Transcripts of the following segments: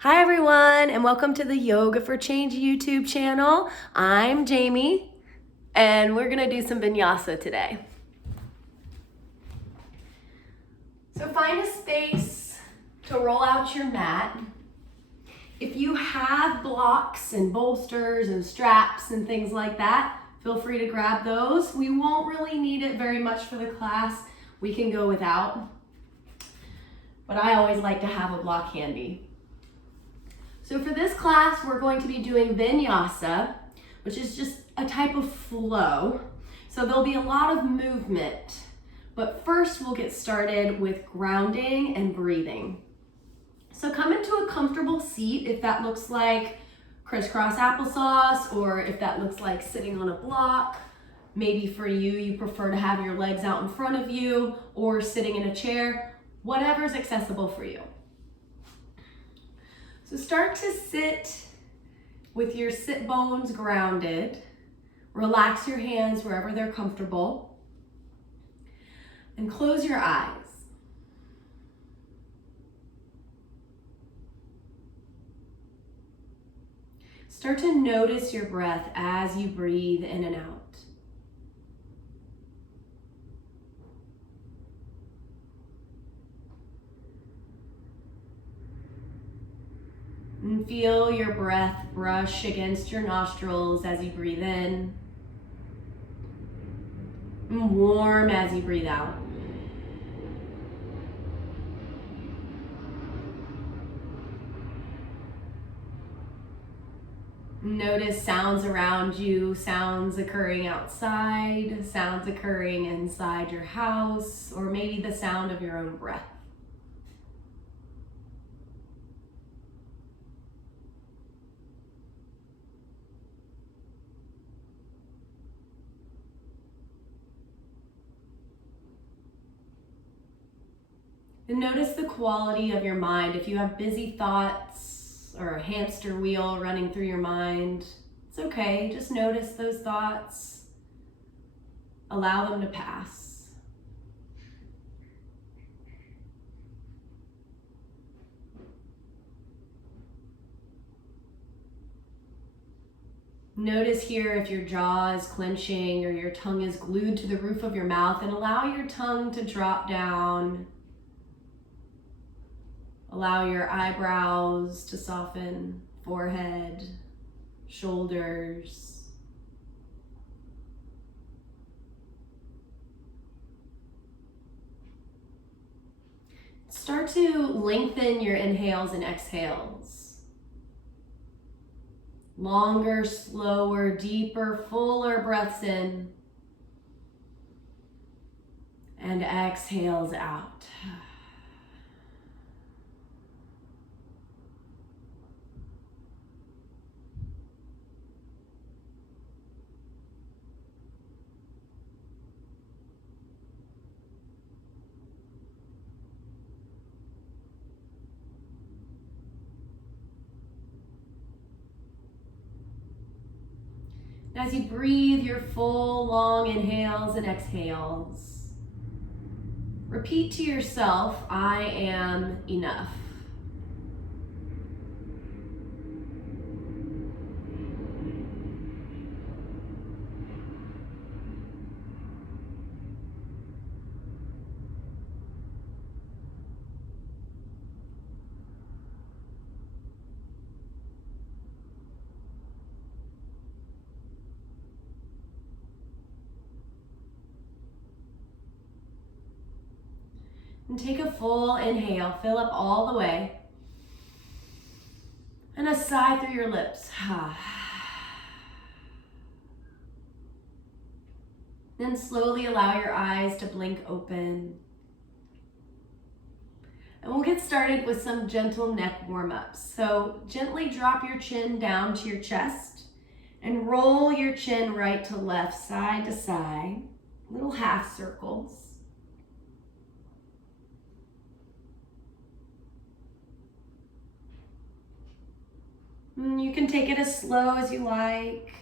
Hi everyone, and welcome to the Yoga for Change YouTube channel. I'm Jayme, and we're gonna do some vinyasa today. So find a space to roll out your mat. If you have blocks and bolsters and straps and things like that, feel free to grab those. We won't really need it very much for the class. We can go without, but I always like to have a block handy. So for this class, we're going to be doing vinyasa, which is just a type of flow. So there'll be a lot of movement, but first we'll get started with grounding and breathing. So come into a comfortable seat if that looks like crisscross applesauce, or if that looks like sitting on a block. Maybe for you prefer to have your legs out in front of you or sitting in a chair, whatever's accessible for you. So start to sit with your sit bones grounded. Relax your hands wherever they're comfortable. And close your eyes. Start to notice your breath as you breathe in and out. And feel your breath brush against your nostrils as you breathe in, and warm as you breathe out. Notice sounds around you, sounds occurring outside, sounds occurring inside your house, or maybe the sound of your own breath. And notice the quality of your mind. If you have busy thoughts or a hamster wheel running through your mind, it's okay. Just notice those thoughts. Allow them to pass. Notice here if your jaw is clenching or your tongue is glued to the roof of your mouth, and allow your tongue to drop down. Allow your eyebrows to soften, forehead, shoulders. Start to lengthen your inhales and exhales. Longer, slower, deeper, fuller breaths in, and exhales out. As you breathe your full, long inhales and exhales, repeat to yourself, I am enough. And take a full inhale, fill up all the way. And a sigh through your lips. Then slowly allow your eyes to blink open. And we'll get started with some gentle neck warm-ups. So gently drop your chin down to your chest and roll your chin right to left, side to side, little half circles. You can take it as slow as you like.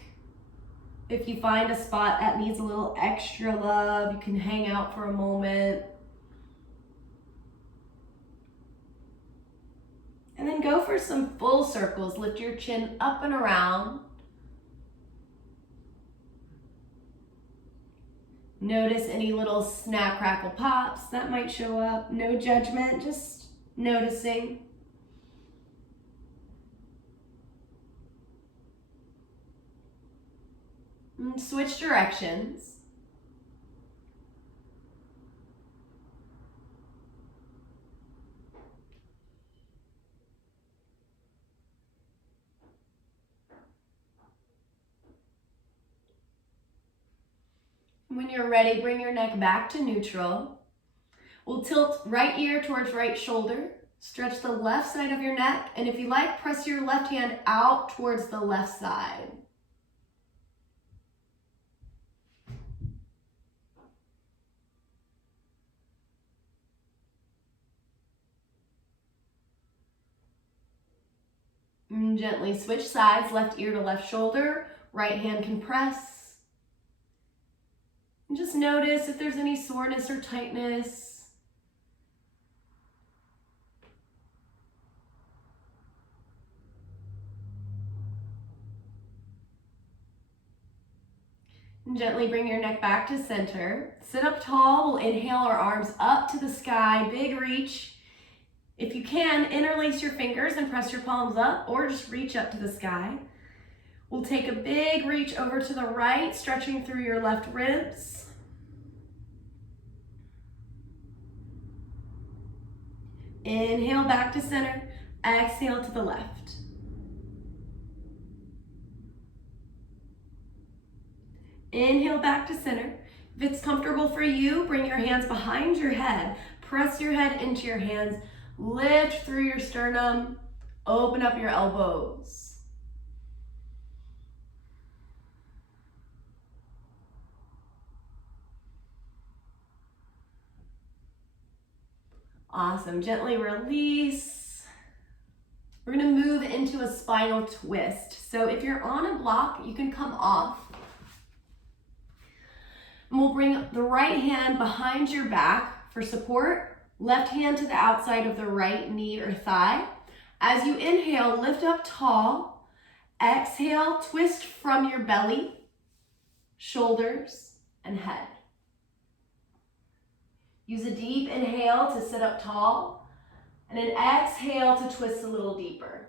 If you find a spot that needs a little extra love, you can hang out for a moment. And then go for some full circles. Lift your chin up and around. Notice any little snap, crackle, pops that might show up. No judgment, just noticing. And switch directions. When you're ready, bring your neck back to neutral. We'll tilt right ear towards right shoulder. Stretch the left side of your neck, and if you like, press your left hand out towards the left side. And gently switch sides, left ear to left shoulder, right hand can press. And just notice if there's any soreness or tightness. And gently bring your neck back to center. Sit up tall. We'll inhale our arms up to the sky, big reach. If you can, interlace your fingers and press your palms up, or just reach up to the sky. We'll take a big reach over to the right, stretching through your left ribs. Inhale back to center, exhale to the left. Inhale back to center. If it's comfortable for you, bring your hands behind your head. Press your head into your hands. Lift through your sternum. Open up your elbows. Awesome. Gently release. We're going to move into a spinal twist. So if you're on a block, you can come off. And we'll bring the right hand behind your back for support. Left hand to the outside of the right knee or thigh. As you inhale, lift up tall. Exhale, twist from your belly, shoulders, and head. Use a deep inhale to sit up tall, and an exhale to twist a little deeper.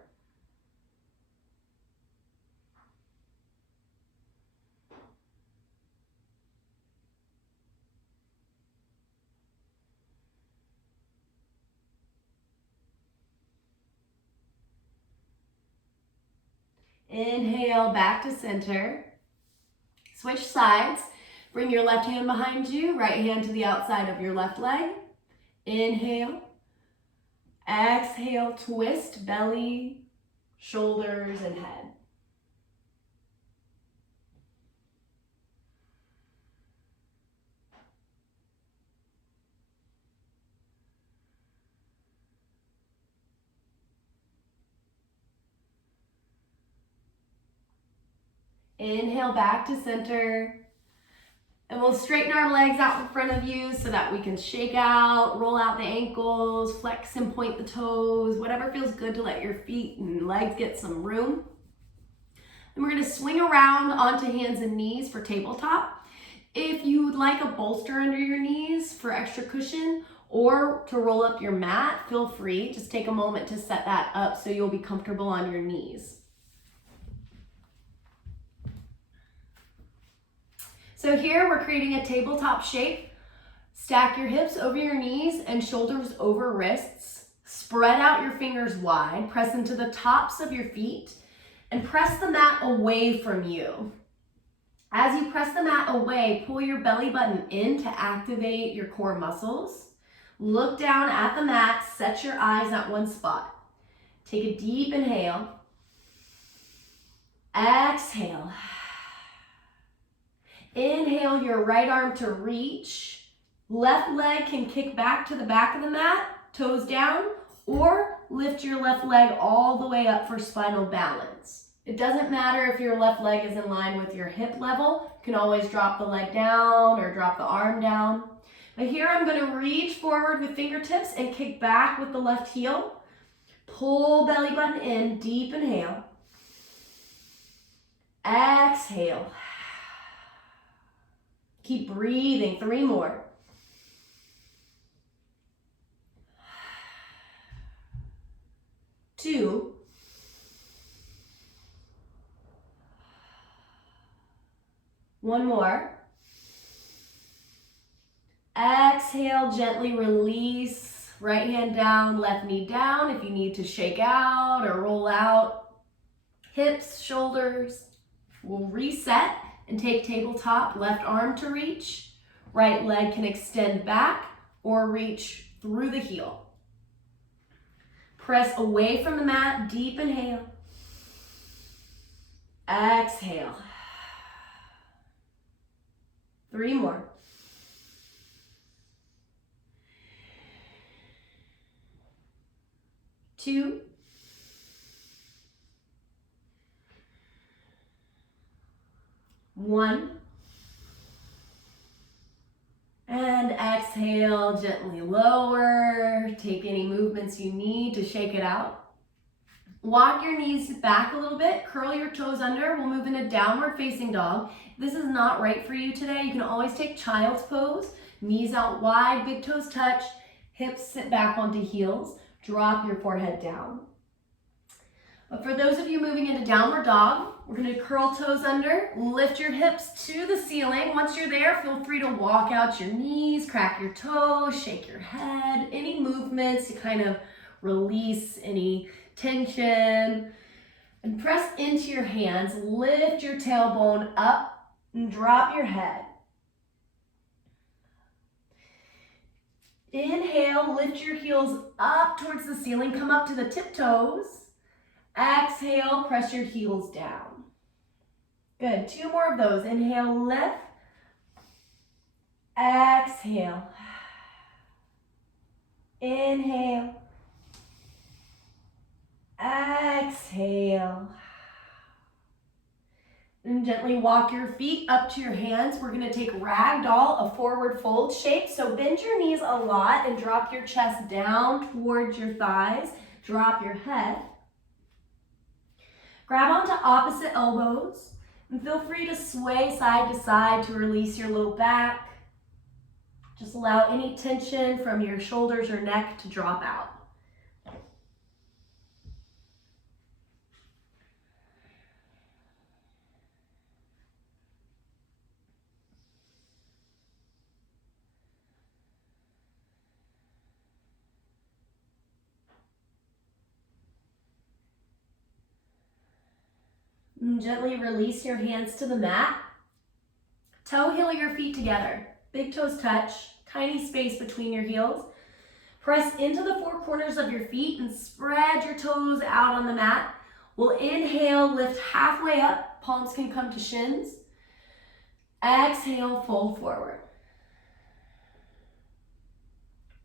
Inhale, back to center. Switch sides. Bring your left hand behind you, right hand to the outside of your left leg. Inhale. Exhale, twist belly, shoulders, and head. Inhale, back to center. And we'll straighten our legs out in front of you so that we can shake out, roll out the ankles, flex and point the toes, whatever feels good to let your feet and legs get some room. And we're going to swing around onto hands and knees for tabletop. If you would like a bolster under your knees for extra cushion or to roll up your mat, feel free. Just take a moment to set that up so you'll be comfortable on your knees. So here we're creating a tabletop shape. Stack your hips over your knees and shoulders over wrists. Spread out your fingers wide. Press into the tops of your feet and press the mat away from you. As you press the mat away, pull your belly button in to activate your core muscles. Look down at the mat. Set your eyes at one spot. Take a deep inhale. Exhale. Inhale your right arm to reach. Left leg can kick back to the back of the mat, toes down, or lift your left leg all the way up for spinal balance. It doesn't matter if your left leg is in line with your hip level. You can always drop the leg down or drop the arm down. But here I'm going to reach forward with fingertips and kick back with the left heel. Pull belly button in, deep inhale. Exhale. Keep breathing, 3 more. 2. 1 more. Exhale, gently release. Right hand down, left knee down. If you need to shake out or roll out, hips, shoulders. We'll reset and take tabletop. Left arm to reach. Right leg can extend back or reach through the heel. Press away from the mat, deep inhale. Exhale. 3 more. 2. 1. And exhale, gently lower. Take any movements you need to shake it out. Walk your knees back a little bit, curl your toes under. We'll move into downward facing dog. If this is not right for you today, you can always take child's pose. Knees out wide, big toes touch, hips sit back onto heels. Drop your forehead down. But for those of you moving into downward dog, we're going to curl toes under, lift your hips to the ceiling. Once you're there, feel free to walk out your knees, crack your toes, shake your head. Any movements to kind of release any tension. And press into your hands, lift your tailbone up and drop your head. Inhale, lift your heels up towards the ceiling, come up to the tiptoes. Exhale, press your heels down. Good, 2 more of those. Inhale, lift. Exhale. Inhale. Exhale. And gently walk your feet up to your hands. We're gonna take ragdoll, a forward fold shape. So bend your knees a lot and drop your chest down towards your thighs. Drop your head. Grab onto opposite elbows and feel free to sway side to side to release your low back. Just allow any tension from your shoulders or neck to drop out. And gently release your hands to the mat. Toe heel your feet together. Big toes touch, tiny space between your heels. Press into the 4 corners of your feet and spread your toes out on the mat. We'll inhale, lift halfway up. Palms can come to shins. Exhale, fold forward.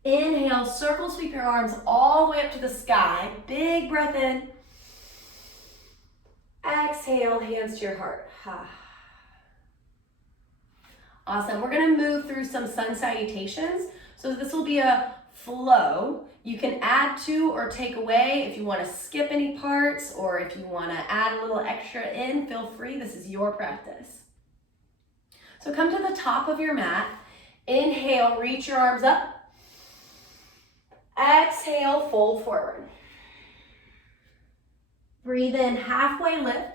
Inhale, circle sweep your arms all the way up to the sky. Big breath in. Exhale, hands to your heart. Awesome. We're going to move through some sun salutations. So this will be a flow. You can add to or take away if you want to skip any parts or if you want to add a little extra in, feel free. This is your practice. So come to the top of your mat. Inhale, reach your arms up. Exhale, fold forward. Breathe in, halfway lift.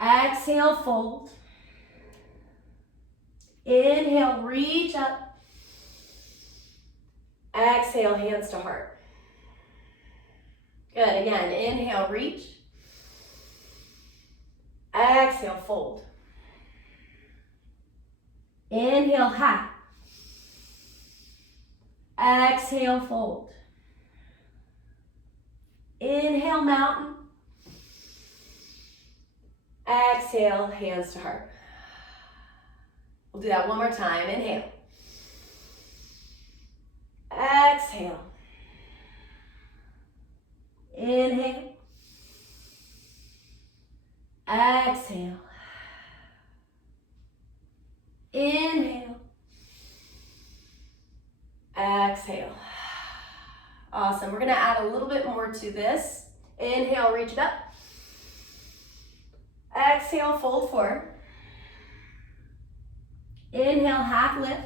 Exhale, fold. Inhale, reach up. Exhale, hands to heart. Good, again, inhale, reach. Exhale, fold. Inhale, half. Exhale, fold. Inhale, mountain. Exhale, hands to heart. We'll do that one more time. Inhale. Exhale. Inhale. Exhale. Inhale. Exhale. Awesome. We're gonna add a little bit more to this. Inhale, reach it up. Exhale, fold forward. Inhale, half lift.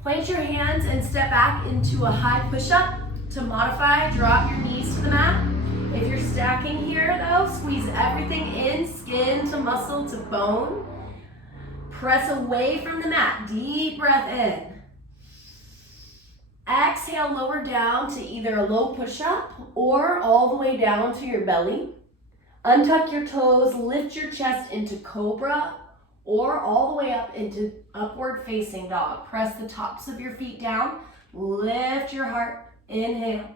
Place your hands and step back into a high push-up. To modify, drop your knees to the mat. If you're stacking here though, squeeze everything in, skin to muscle to bone. Press away from the mat, deep breath in. Exhale, lower down to either a low push-up or all the way down to your belly. Untuck your toes, lift your chest into cobra or all the way up into upward facing dog. Press the tops of your feet down, lift your heart. Inhale.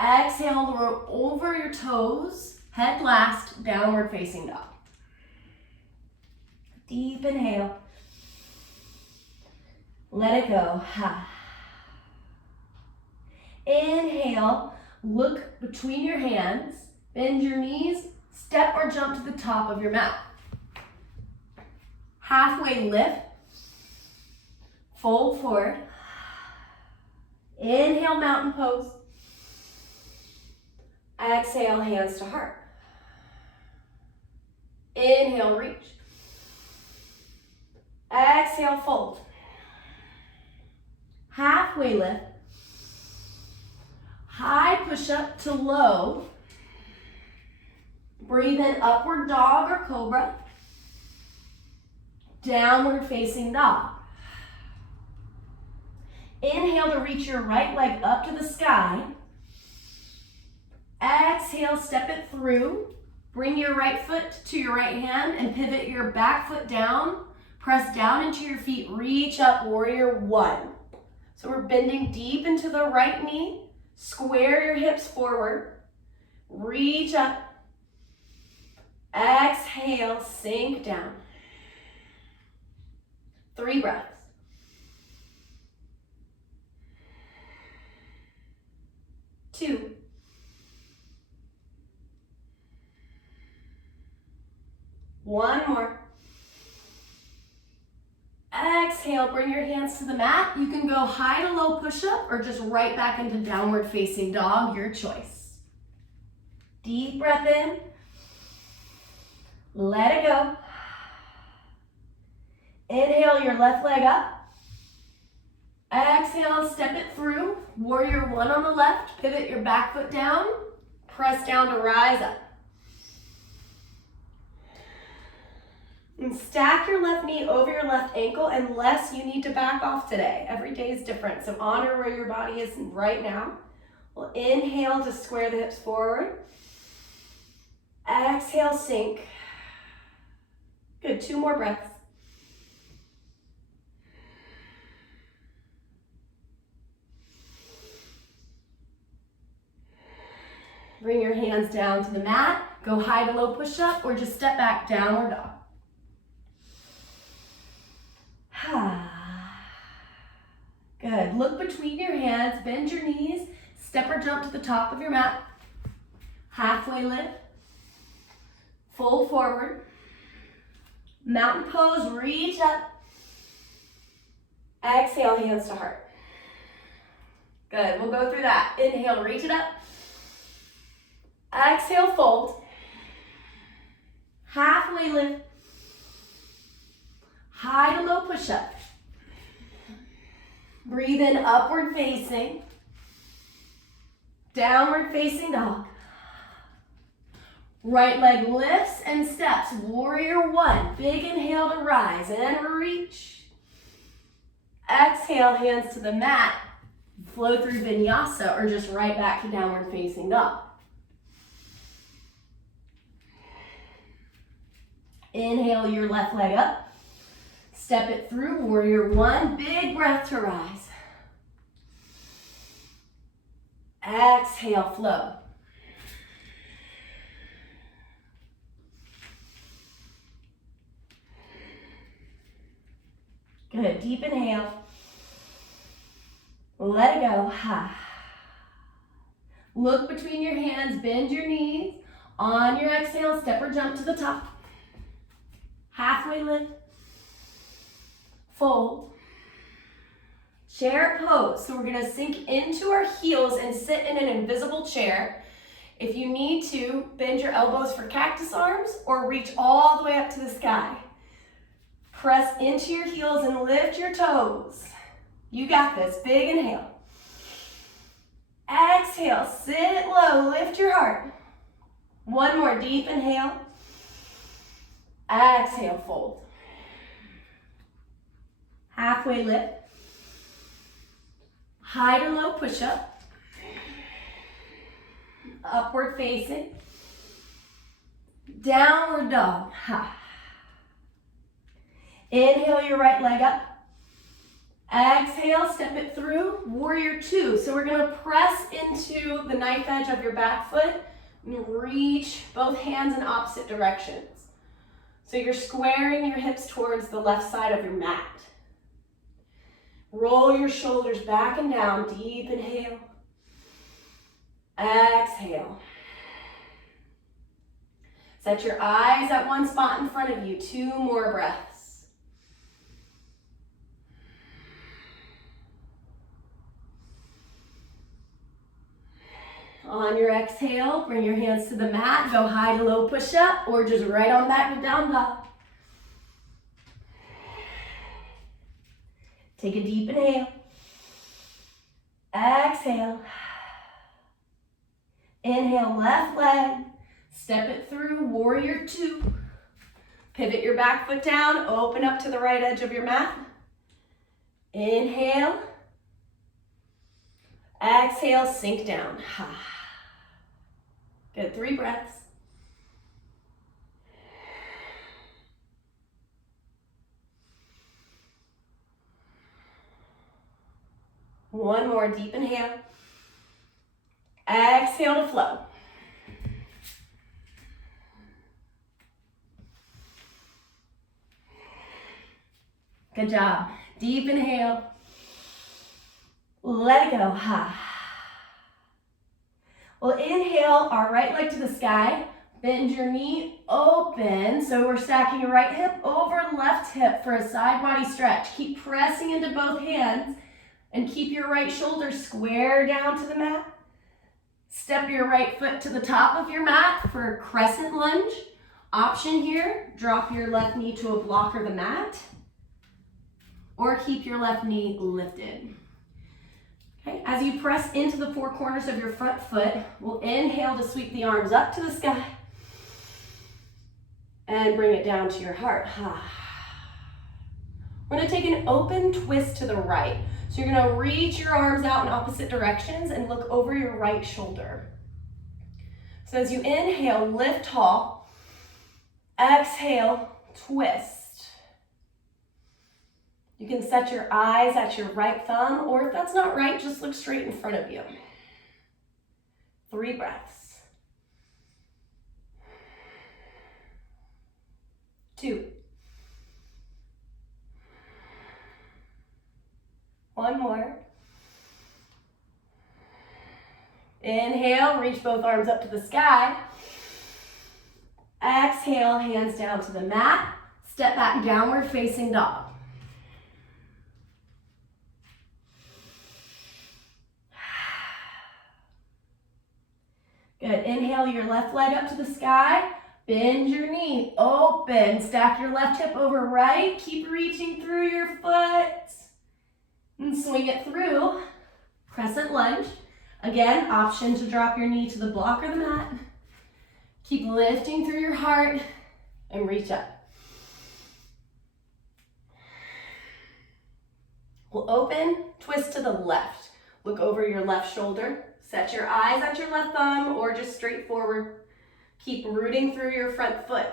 Exhale, roll over your toes, head last, downward facing dog. Deep inhale. Let it go. Inhale, look between your hands, bend your knees, step or jump to the top of your mat. Halfway lift, fold forward. Inhale, mountain pose. Exhale, hands to heart. Inhale, reach. Exhale, fold. Halfway lift. High push-up to low. Breathe in, upward dog or cobra. Downward facing dog. Inhale to reach your right leg up to the sky. Exhale, step it through. Bring your right foot to your right hand and pivot your back foot down. Press down into your feet, reach up, warrior one. So we're bending deep into the right knee. Square your hips forward. Reach up. Exhale, sink down. 3 breaths. Two. One more. Exhale, bring your hands to the mat. You can go high to low push-up or just right back into downward facing dog, your choice. Deep breath in. Let it go. Inhale your left leg up. Exhale, step it through. Warrior one on the left. Pivot your back foot down. Press down to rise up. And stack your left knee over your left ankle unless you need to back off today. Every day is different, so honor where your body is right now. We'll inhale to square the hips forward. Exhale, sink. Good, 2 more breaths. Bring your hands down to the mat. Go high to low push-up or just step back, downward dog. Good. Look between your hands, bend your knees, step or jump to the top of your mat. Halfway lift. Fold forward. Mountain pose, reach up. Exhale, hands to heart. Good. We'll go through that. Inhale, reach it up. Exhale, fold. Halfway lift. High to low push-up. Breathe in, upward facing. Downward facing dog. Right leg lifts and steps. Warrior one. Big inhale to rise and reach. Exhale, hands to the mat. Flow through vinyasa or just right back to downward facing dog. Inhale your left leg up. Step it through, warrior one. Big breath to rise. Exhale, flow. Good, deep inhale. Let it go. Look between your hands, bend your knees. On your exhale, step or jump to the top. Halfway lift. Fold. Chair pose. So we're gonna sink into our heels and sit in an invisible chair. If you need to, bend your elbows for cactus arms or reach all the way up to the sky. Press into your heels and lift your toes. You got this. Big inhale. Exhale, sit low, lift your heart. One more deep inhale. Exhale, fold. Halfway lift. High to low push-up. Upward facing. Downward dog. Inhale your right leg up. Exhale, step it through, warrior two. So we're gonna press into the knife edge of your back foot and reach both hands in opposite directions. So you're squaring your hips towards the left side of your mat. Roll your shoulders back and down, deep inhale. Exhale. Set your eyes at one spot in front of you, 2 more breaths. On your exhale, bring your hands to the mat, go high to low push up, or just right on back to down dog. Take a deep inhale. Exhale. Inhale, left leg. Step it through, warrior two. Pivot your back foot down, open up to the right edge of your mat. Inhale. Exhale, sink down. Good, 3 breaths. One more deep inhale. Exhale to flow. Good job. Deep inhale. Let it go. We'll inhale our right leg to the sky. Bend your knee, open. So we're stacking your right hip over left hip for a side body stretch. Keep pressing into both hands and keep your right shoulder square down to the mat. Step your right foot to the top of your mat for a crescent lunge. Option here, drop your left knee to a block or the mat, or keep your left knee lifted. Okay, as you press into the 4 corners of your front foot, we'll inhale to sweep the arms up to the sky and bring it down to your heart. We're gonna take an open twist to the right. So you're gonna reach your arms out in opposite directions and look over your right shoulder. So as you inhale, lift tall. Exhale, twist. You can set your eyes at your right thumb, or if that's not right, just look straight in front of you. 3 breaths. 2. 1 more. Inhale, reach both arms up to the sky. Exhale, hands down to the mat. Step back, downward facing dog. Good, inhale your left leg up to the sky. Bend your knee, open. Stack your left hip over right. Keep reaching through your foot. And swing it through. Crescent lunge. Again, option to drop your knee to the block or the mat. Keep lifting through your heart and reach up. We'll open, twist to the left. Look over your left shoulder. Set your eyes at your left thumb or just straight forward. Keep rooting through your front foot.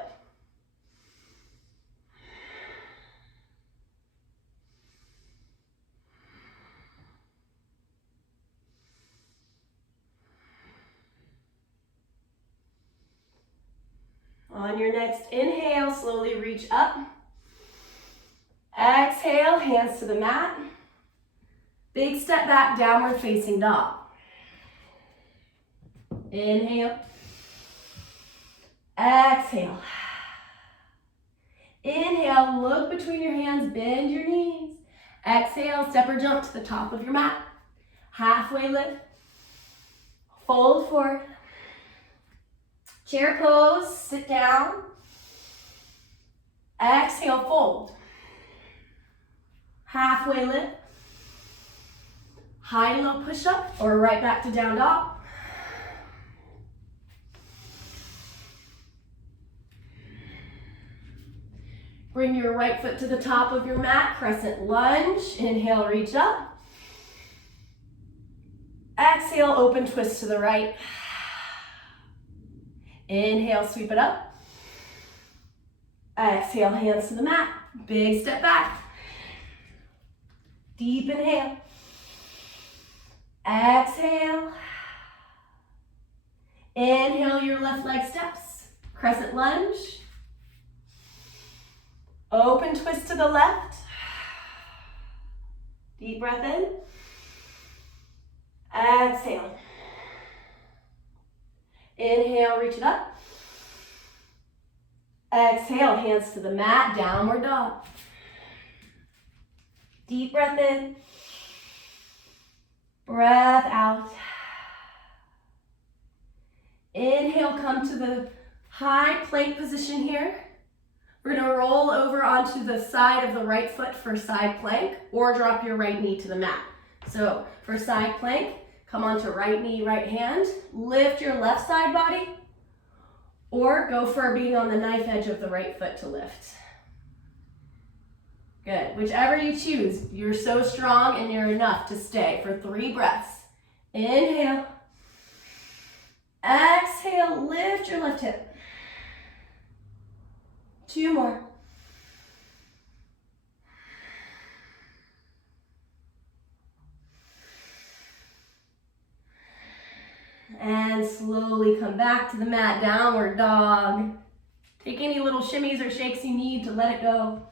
On your next inhale, slowly reach up. Exhale, hands to the mat. Big step back, downward facing dog. Inhale. Exhale. Inhale, look between your hands, bend your knees. Exhale, step or jump to the top of your mat. Halfway lift. Fold forward. Chair pose, sit down. Exhale, fold. Halfway lift. High low push up or right back to down dog. Bring your right foot to the top of your mat, crescent lunge. Inhale, reach up. Exhale, open twist to the right. Inhale, sweep it up. Exhale, hands to the mat. Big step back. Deep inhale. Exhale. Inhale, your left leg steps. Crescent lunge. Open twist to the left. Deep breath in. Exhale. Inhale, reach it up. Exhale, hands to the mat, downward dog. Deep breath in. Breath out. Inhale, come to the high plank position here. We're gonna roll over onto the side of the right foot for side plank or drop your right knee to the mat. So for side plank, come onto right knee, right hand, lift your left side body, or go for being on the knife edge of the right foot to lift. Good, whichever you choose. You're so strong and you're enough to stay for 3 breaths. Inhale. Exhale, lift your left hip. 2 more. And slowly come back to the mat, downward dog. Take any little shimmies or shakes you need to let it go.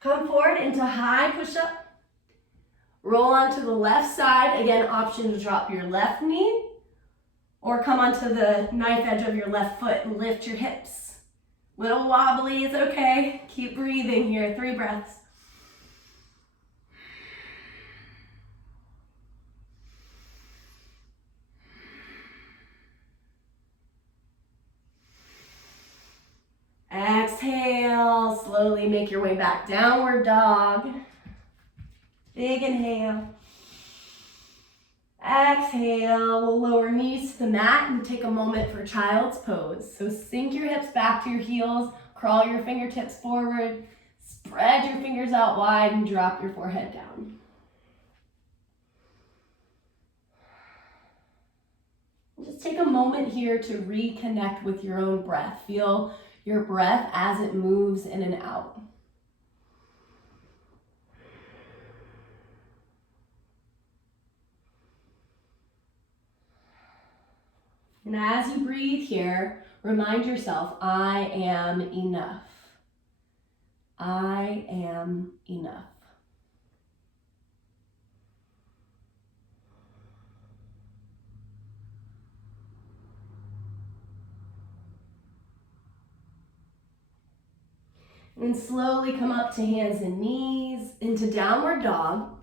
Come forward into high push-up. Roll onto the left side. Again, option to drop your left knee or come onto the knife edge of your left foot and lift your hips. Little wobbly is okay. Keep breathing here, 3 breaths. Exhale, slowly make your way back, downward dog. Big inhale. Exhale, we'll lower knees to the mat and take a moment for child's pose. So sink your hips back to your heels, crawl your fingertips forward, spread your fingers out wide and drop your forehead down. Just take a moment here to reconnect with your own breath. Feel your breath as it moves in and out. And as you breathe here, remind yourself, I am enough. I am enough. And slowly come up to hands and knees into downward dog.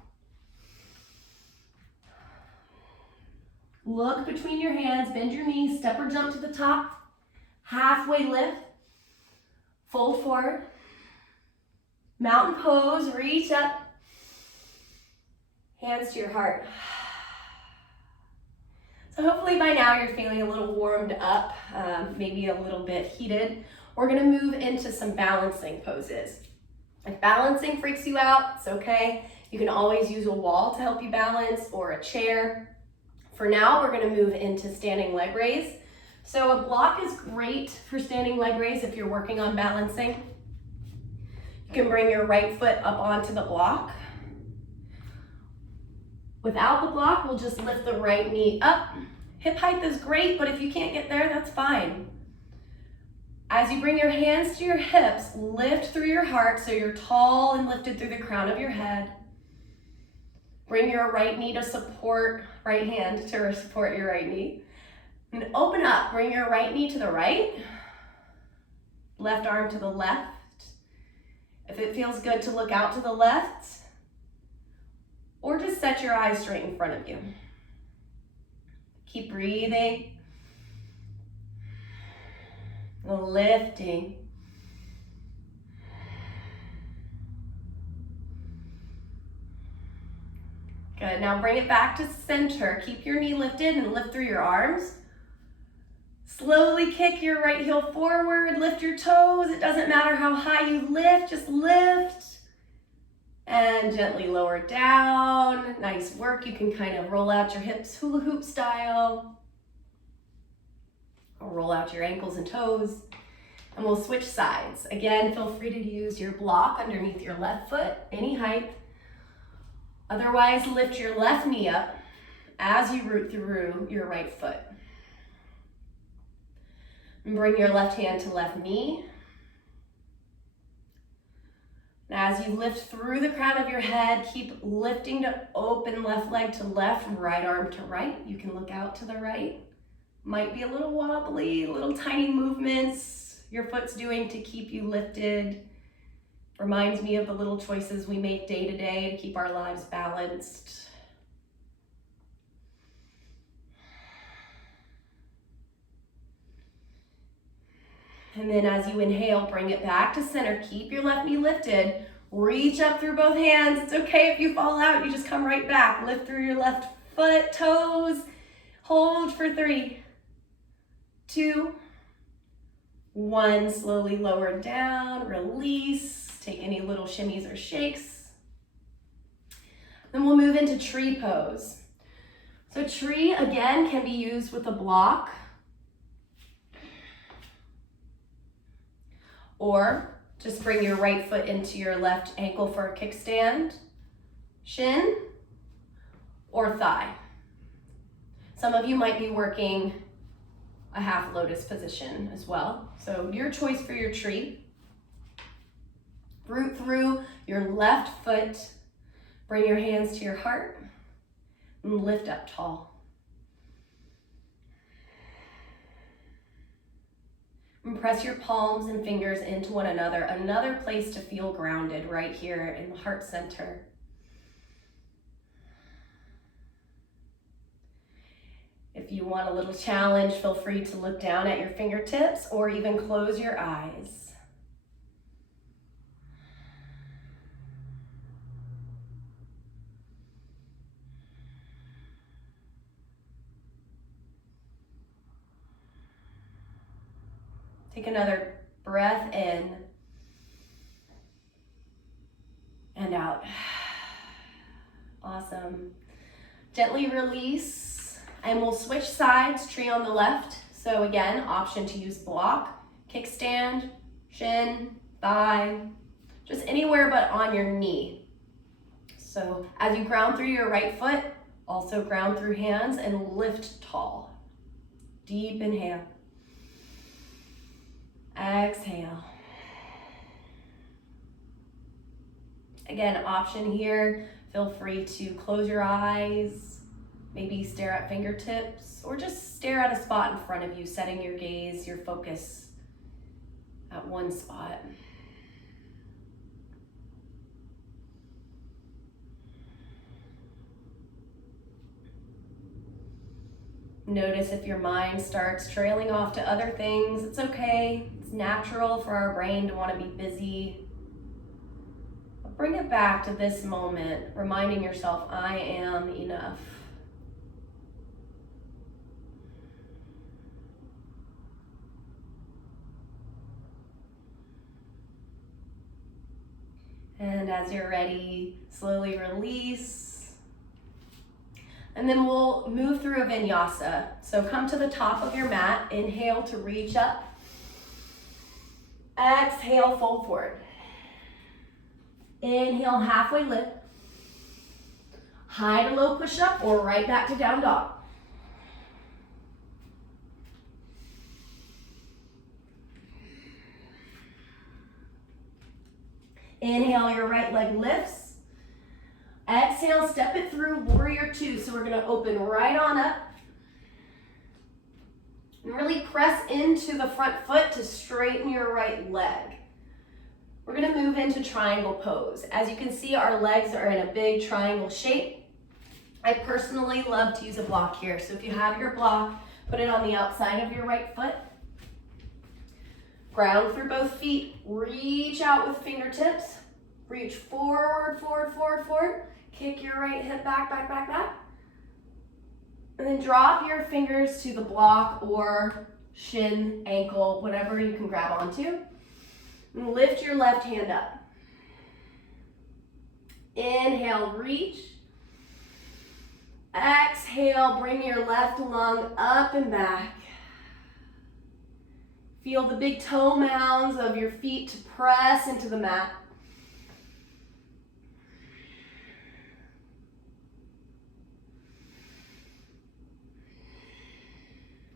Look between your hands, bend your knees, step or jump to the top. Halfway lift, fold forward. Mountain pose, reach up. Hands to your heart. So hopefully by now you're feeling a little warmed up, maybe a little bit heated. We're gonna move into some balancing poses. If balancing freaks you out, it's okay. You can always use a wall to help you balance or a chair. For now, we're gonna move into standing leg raise. So a block is great for standing leg raise if you're working on balancing. You can bring your right foot up onto the block. Without the block, we'll just lift the right knee up. Hip height is great, but if you can't get there, that's fine. As you bring your hands to your hips, lift through your heart so you're tall and lifted through the crown of your head. Bring your right knee to support, right hand to support your right knee. And open up, bring your right knee to the right, left arm to the left. If it feels good to look out to the left, or just set your eyes straight in front of you. Keep breathing, lifting. Good, now bring it back to center. Keep your knee lifted and lift through your arms. Slowly kick your right heel forward, lift your toes. It doesn't matter how high you lift, just lift. And gently lower down. Nice work. You can kind of roll out your hips hula hoop style. Or roll out your ankles and toes. And we'll switch sides. Again, feel free to use your block underneath your left foot, any height. Otherwise, lift your left knee up as you root through your right foot. And bring your left hand to left knee. And as you lift through the crown of your head, keep lifting to open left leg to left, right arm to right. You can look out to the right. Might be a little wobbly, little tiny movements your foot's doing to keep you lifted. Reminds me of the little choices we make day to day to keep our lives balanced. And then as you inhale, bring it back to center. Keep your left knee lifted. Reach up through both hands. It's okay if you fall out. You just come right back. Lift through your left foot, toes. Hold for 3, 2, 1. Slowly lower down, release. Take any little shimmies or shakes. Then we'll move into tree pose. So tree, again, can be used with a block. Or just bring your right foot into your left ankle for a kickstand, shin, or thigh. Some of you might be working a half lotus position as well. So your choice for your tree. Root through your left foot, bring your hands to your heart, and lift up tall. And press your palms and fingers into one another. Another place to feel grounded right here in the heart center. If you want a little challenge, feel free to look down at your fingertips or even close your eyes. Take another breath in and out. Awesome. Gently release, and we'll switch sides, tree on the left. So again, option to use block, kickstand, shin, thigh, just anywhere but on your knee. So as you ground through your right foot, also ground through hands and lift tall. Deep inhale. Exhale. Again, option here, feel free to close your eyes, maybe stare at fingertips, or just stare at a spot in front of you, setting your gaze, your focus at one spot. Notice if your mind starts trailing off to other things. It's okay. It's natural for our brain to want to be busy. But bring it back to this moment, reminding yourself, I am enough. And as you're ready, slowly release. And then we'll move through a vinyasa. So come to the top of your mat. Inhale to reach up. Exhale, fold forward. Inhale, halfway lift. High to low push up or right back to down dog. Inhale, your right leg lifts. Exhale, step it through, warrior 2. So we're gonna open right on up. And really press into the front foot to straighten your right leg. We're gonna move into triangle pose. As you can see, our legs are in a big triangle shape. I personally love to use a block here. So if you have your block, put it on the outside of your right foot. Ground through both feet. Reach out with fingertips. Reach forward, forward, forward, forward. Kick your right hip back, back, back, back. And then drop your fingers to the block or shin, ankle, whatever you can grab onto. And lift your left hand up. Inhale, reach. Exhale, bring your left lung up and back. Feel the big toe mounds of your feet to press into the mat.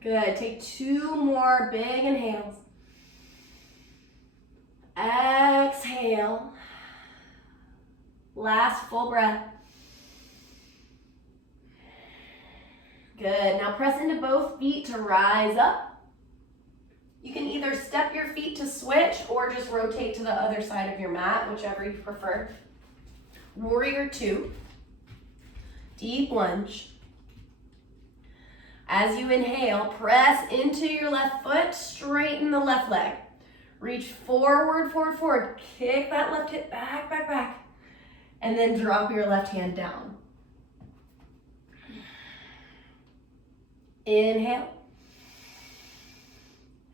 Good, take 2 more big inhales. Exhale. Last full breath. Good, now press into both feet to rise up. You can either step your feet to switch or just rotate to the other side of your mat, whichever you prefer. Warrior 2. Deep lunge. As you inhale, press into your left foot, straighten the left leg. Reach forward, forward, forward. Kick that left hip back, back, back. And then drop your left hand down. Inhale.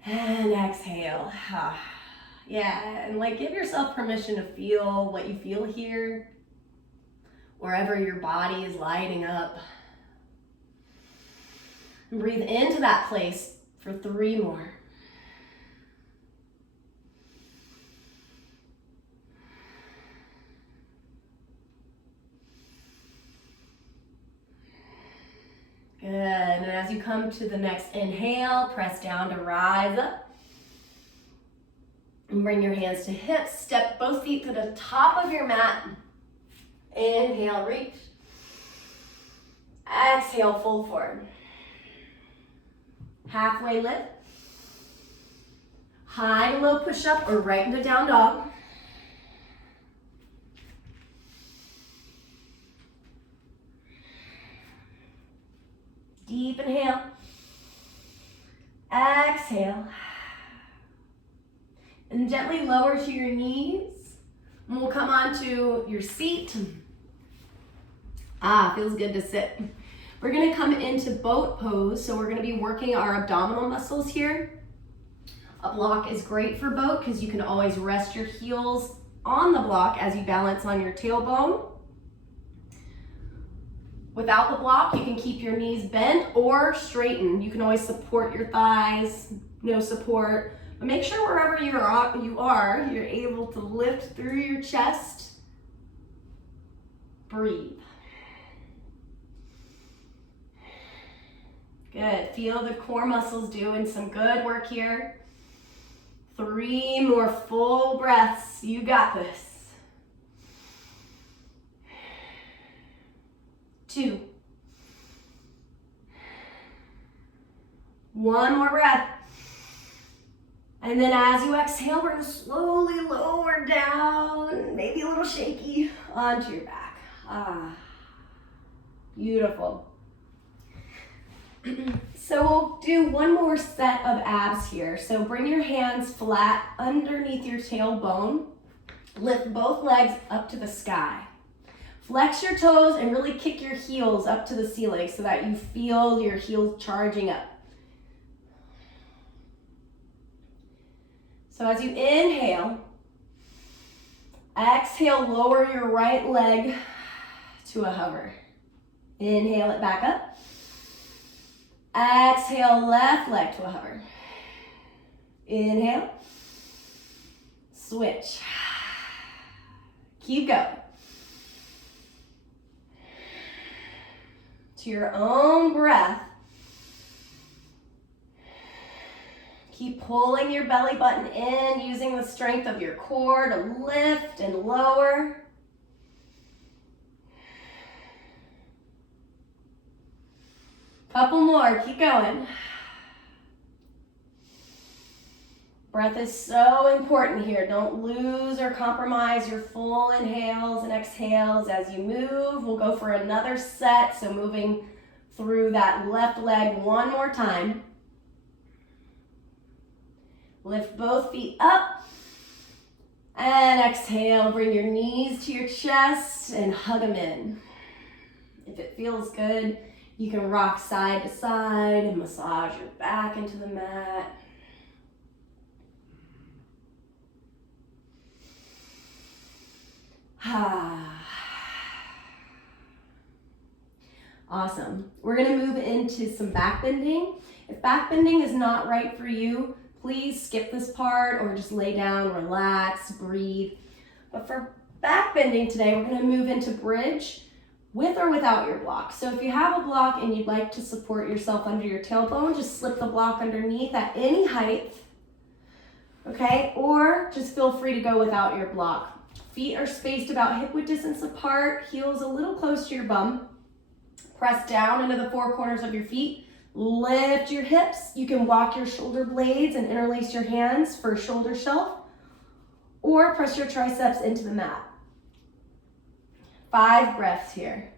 And exhale. Yeah, and like give yourself permission to feel what you feel here, wherever your body is lighting up. And breathe into that place for 3 more. Good, and as you come to the next inhale, press down to rise up. And bring your hands to hips, step both feet to the top of your mat. Inhale, reach. Exhale, fold forward. Halfway lift. High to low push up or right into down dog. Deep inhale. Exhale. And gently lower to your knees. And we'll come onto your seat. Feels good to sit. We're gonna come into boat pose. So we're gonna be working our abdominal muscles here. A block is great for boat because you can always rest your heels on the block as you balance on your tailbone. Without the block, you can keep your knees bent or straighten. You can always support your thighs, no support. But make sure wherever you are, you're able to lift through your chest. Breathe. Good, feel the core muscles doing some good work here. 3 more full breaths, you got this. 2. 1 more breath. And then as you exhale, we're gonna slowly lower down, maybe a little shaky, onto your back. Beautiful. So we'll do 1 more set of abs here. So bring your hands flat underneath your tailbone. Lift both legs up to the sky. Flex your toes and really kick your heels up to the ceiling so that you feel your heels charging up. So as you inhale, exhale, lower your right leg to a hover. Inhale it back up. Exhale, left leg to a hover. Inhale. Switch. Keep going. To your own breath. Keep pulling your belly button in, using the strength of your core to lift and lower. Couple more, keep going. Breath is so important here. Don't lose or compromise your full inhales and exhales as you move. We'll go for another set, so moving through that left leg one more time. Lift both feet up and exhale. Bring your knees to your chest and hug them in. If it feels good, you can rock side to side and massage your back into the mat. Awesome. We're going to move into some back bending. If back bending is not right for you, please skip this part or just lay down, relax, breathe. But for back bending today, we're going to move into bridge with or without your block. So if you have a block and you'd like to support yourself under your tailbone, just slip the block underneath at any height, okay? Or just feel free to go without your block. Feet are spaced about hip-width distance apart, heels a little close to your bum. Press down into the four corners of your feet. Lift your hips. You can walk your shoulder blades and interlace your hands for a shoulder shelf, or press your triceps into the mat. 5 breaths here.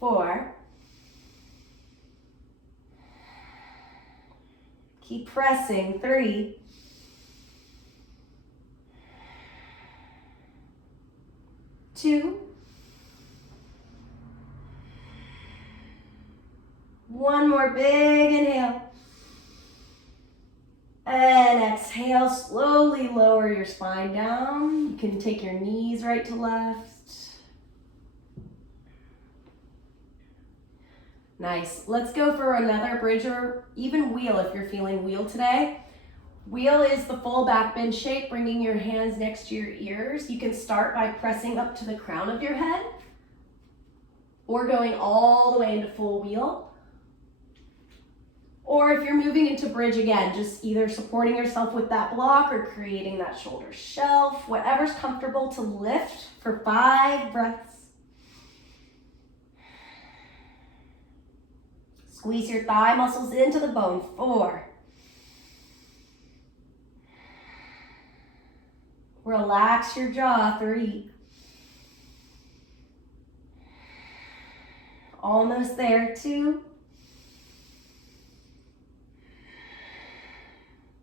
4. Keep pressing. 3. 2. 1 more big inhale. And exhale, slowly lower your spine down. You can take your knees right to left. Nice. Let's go for another bridge or even wheel if you're feeling wheel today. Wheel is the full back bend shape, bringing your hands next to your ears. You can start by pressing up to the crown of your head or going all the way into full wheel. Or if you're moving into bridge again, just either supporting yourself with that block or creating that shoulder shelf, whatever's comfortable to lift for 5 breaths. Squeeze your thigh muscles into the bone. 4. Relax your jaw. 3. Almost there. 2.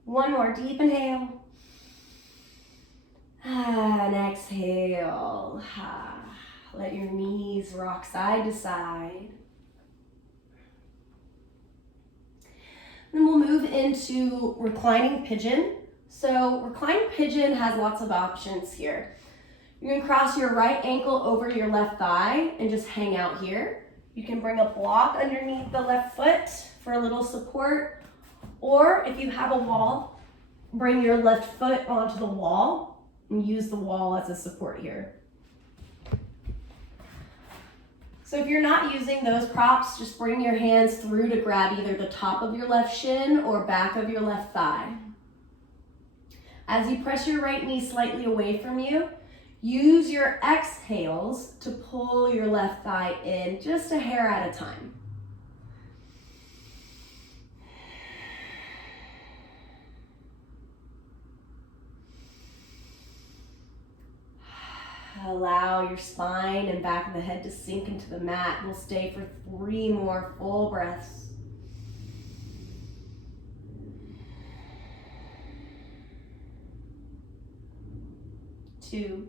1 more deep inhale. And exhale. Let your knees rock side to side. Then we'll move into reclining pigeon. So reclining pigeon has lots of options here. You can cross your right ankle over your left thigh and just hang out here. You can bring a block underneath the left foot for a little support. Or if you have a wall, bring your left foot onto the wall and use the wall as a support here. So if you're not using those props, just bring your hands through to grab either the top of your left shin or back of your left thigh. As you press your right knee slightly away from you, use your exhales to pull your left thigh in just a hair at a time. Allow your spine and back of the head to sink into the mat. We'll stay for 3 more full breaths. 2.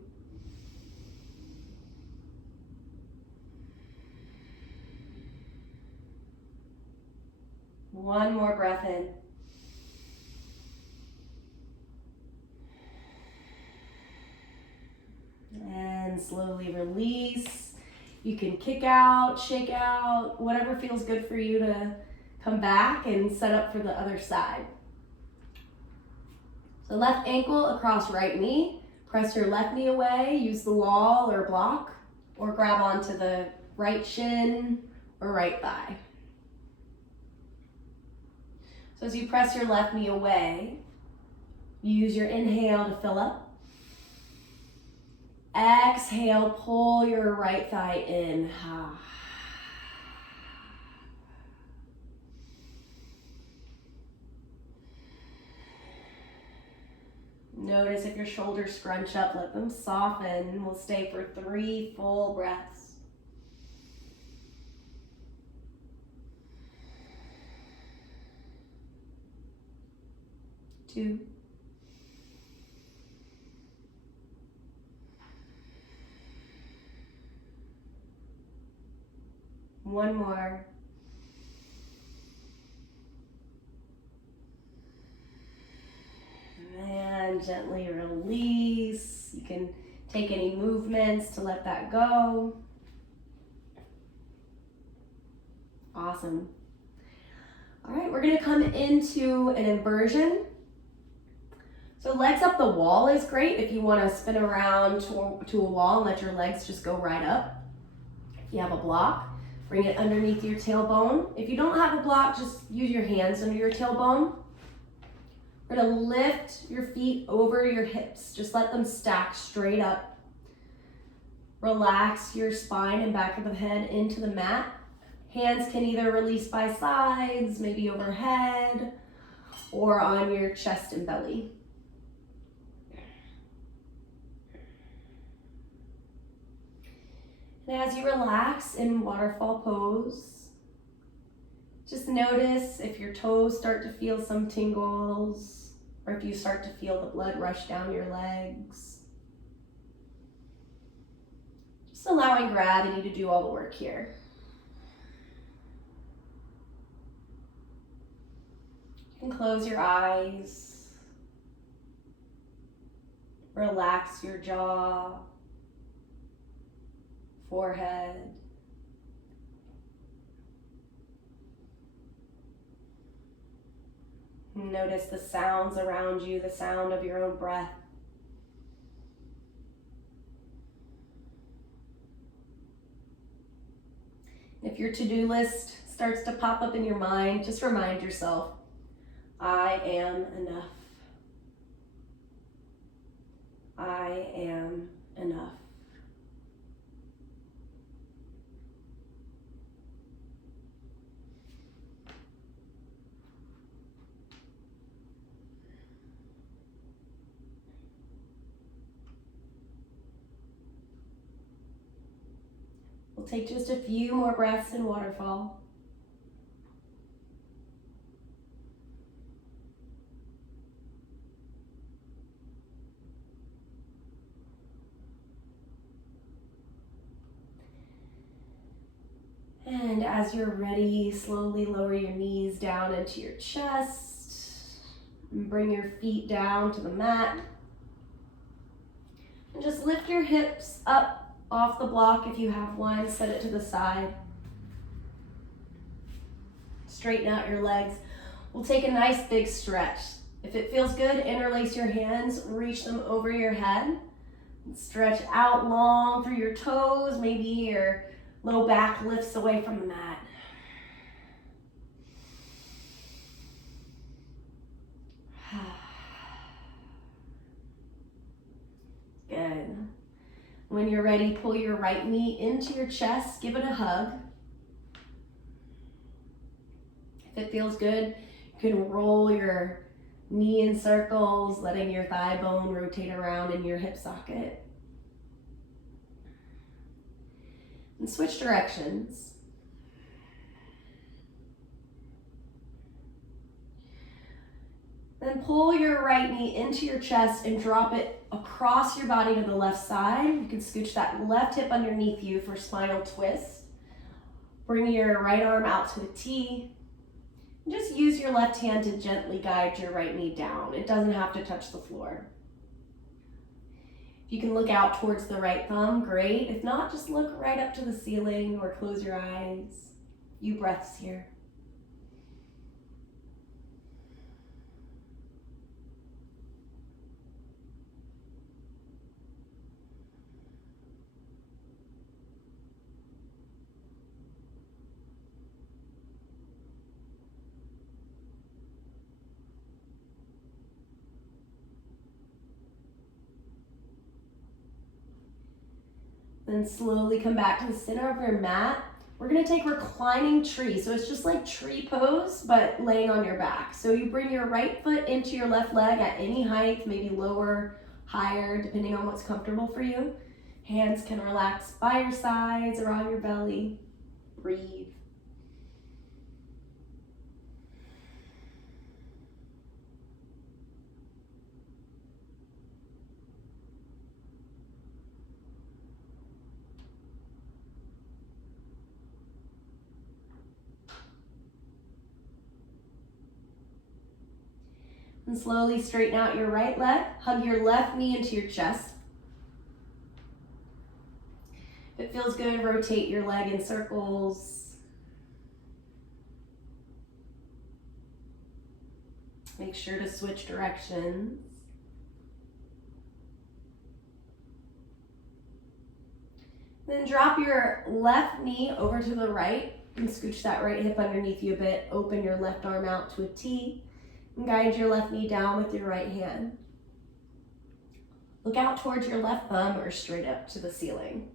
1 more breath in. And slowly release. You can kick out, shake out, whatever feels good for you to come back and set up for the other side. So left ankle across right knee. Press your left knee away, use the wall or block, or grab onto the right shin or right thigh. So as you press your left knee away, use your inhale to fill up. Exhale, pull your right thigh in. Notice if your shoulders scrunch up, let them soften. We'll stay for 3 full breaths. 2. 1 more. And gently release. You can take any movements to let that go. Awesome. All right, we're gonna come into an inversion. So legs up the wall is great if you wanna spin around to a wall and let your legs just go right up. If you have a block, bring it underneath your tailbone. If you don't have a block, just use your hands under your tailbone. We're gonna lift your feet over your hips. Just let them stack straight up. Relax your spine and back of the head into the mat. Hands can either release by sides, maybe overhead, or on your chest and belly. And as you relax in waterfall pose, just notice if your toes start to feel some tingles, or if you start to feel the blood rush down your legs. Just allowing gravity to do all the work here. You can close your eyes. Relax your jaw, forehead. Notice the sounds around you, the sound of your own breath. If your to-do list starts to pop up in your mind, just remind yourself, I am enough. I am enough. We'll take just a few more breaths in waterfall. And as you're ready, slowly lower your knees down into your chest and bring your feet down to the mat. And just lift your hips up off the block if you have one, set it to the side. Straighten out your legs. We'll take a nice big stretch. If it feels good, interlace your hands, reach them over your head. Stretch out long through your toes, maybe your low back lifts away from the mat. Good. When you're ready, pull your right knee into your chest, give it a hug. If it feels good, you can roll your knee in circles, letting your thigh bone rotate around in your hip socket. And switch directions. Then pull your right knee into your chest and drop it across your body to the left side. You can scooch that left hip underneath you for spinal twist. Bring your right arm out to a T. And just use your left hand to gently guide your right knee down. It doesn't have to touch the floor. If you can look out towards the right thumb, great. If not, just look right up to the ceiling or close your eyes. Few breaths here. Then slowly come back to the center of your mat. We're gonna take reclining tree. So it's just like tree pose, but laying on your back. So you bring your right foot into your left leg at any height, maybe lower, higher, depending on what's comfortable for you. Hands can relax by your sides or on your belly. Breathe. And slowly straighten out your right leg. Hug your left knee into your chest. If it feels good, rotate your leg in circles. Make sure to switch directions. Then drop your left knee over to the right and scooch that right hip underneath you a bit. Open your left arm out to a T and guide your left knee down with your right hand. Look out towards your left thumb or straight up to the ceiling.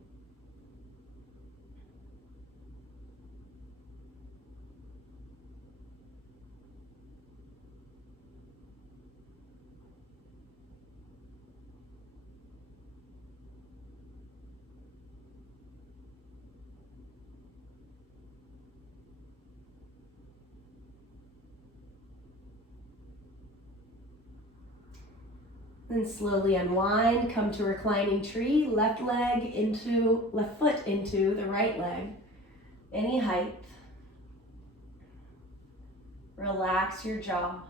Then slowly unwind, come to reclining tree, left foot into the right leg, any height. Relax your jaw.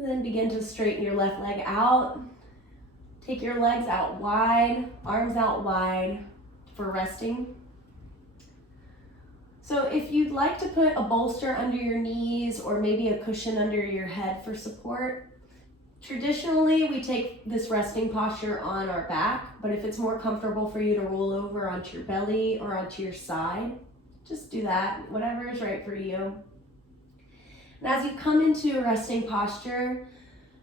And then begin to straighten your left leg out. Take your legs out wide, arms out wide for resting. So if you'd like to put a bolster under your knees or maybe a cushion under your head for support, traditionally we take this resting posture on our back, but if it's more comfortable for you to roll over onto your belly or onto your side, just do that, whatever is right for you. And as you come into a resting posture,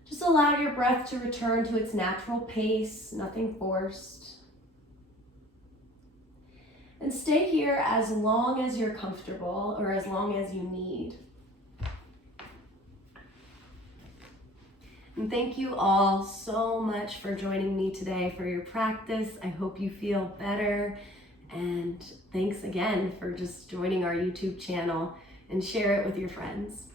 just allow your breath to return to its natural pace, nothing forced. And stay here as long as you're comfortable or as long as you need. And thank you all so much for joining me today for your practice. I hope you feel better. And thanks again for just joining our YouTube channel, and share it with your friends.